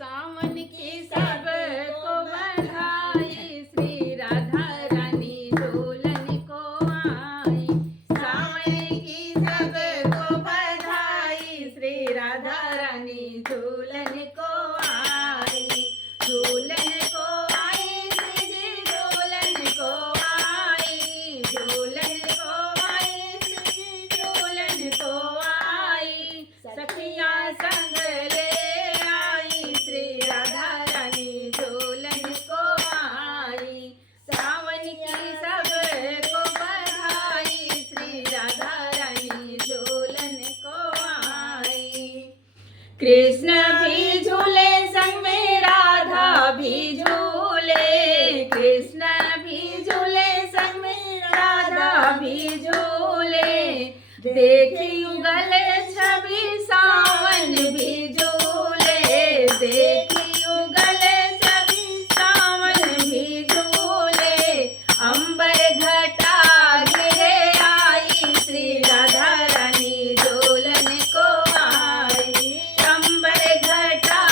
सावन की सबको बधाई, श्री राधा रानी झूलन को आई। सावन की सबको बधाई, श्री राधा रानी झूलन को आई। झूलन को आई श्री जी, झूलन को आई। झूलन को आई श्री जी, झूलन को आई। सखियाँ संग ले आई, श्री राधा रानी झूलन को आई। सावन की सबको बधाई, श्री राधा रानी झूलन को आई। कृष्ण भी झूले संग में राधा भी झूले। कृष्ण भी झूले संग में राधा भी झूले। देखी युगल छवि सावन भी झूले। देखी युगल छवि सावन भी झूले। अंबर घटा गिरे आई, श्री राधा रानी झूलन को आई। अंबर घटा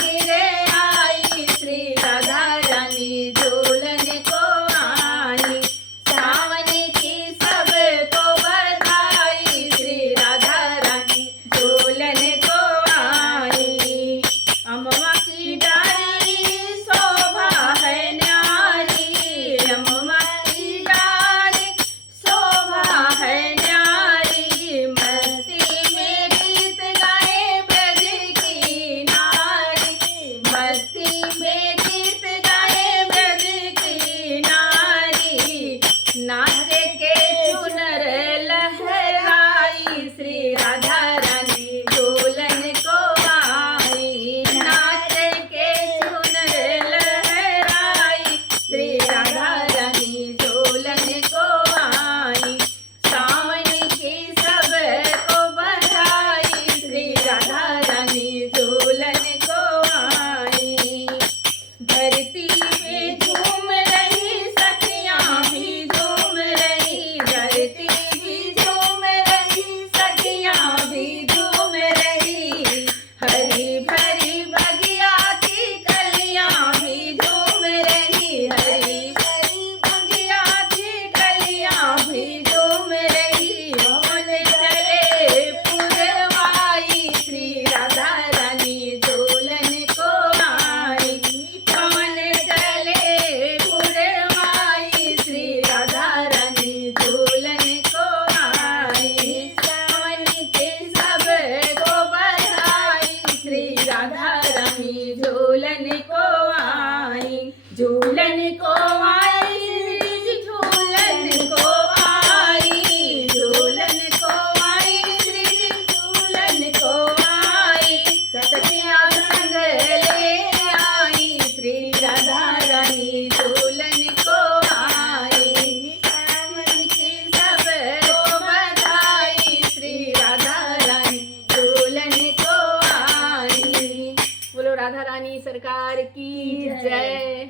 गिरे आई, श्री राधा रानी झूलन को आई। सावन की सबको बधाई, श्री राधा रानी झूलन को आई। अमवा की डाली शोभा है न्यारी। अमवा की डाली शोभा है न्यारी। मस्ती में गीत गाए ब्रज की नारी। मस्ती में गीत गाए ब्रज की नारी। नाचे के चुनर लहराई, श्री राधा रानी झूलन को आई। नाचे के चुनर लहराई, श्री राधा रानी झूलन को आई। सावन की सबको बधाई, श्री राधा रानी झूलन को आई। धरती पे झूम रही सखियाँ भी झूम रही। धरती भी झूम रही, सखियाँ भी झूम रही। हरी भरी बगिया की कलियाँ भी झूम रही। हरी भरी बगिया की कलियाँ भी झूम रही। पवन चले पुरवाई, श्री राधा रानी झूलन को आई। पवन चले पुरवाई, श्री राधा रानी झूलन को आई। सावन के सबको बधाई, श्री राधा रानी झूलन को आई। झूलन को आई श्री जी, झूलन को आई। झूलन को आई श्री जी, झूलन को आई। सखियाँ संग ले आई, श्री राधा रानी झूलन को आई। सावन की सबको बधाई, श्री राधा रानी झूलन को आई। बोलो राधा रानी सरकार की जय।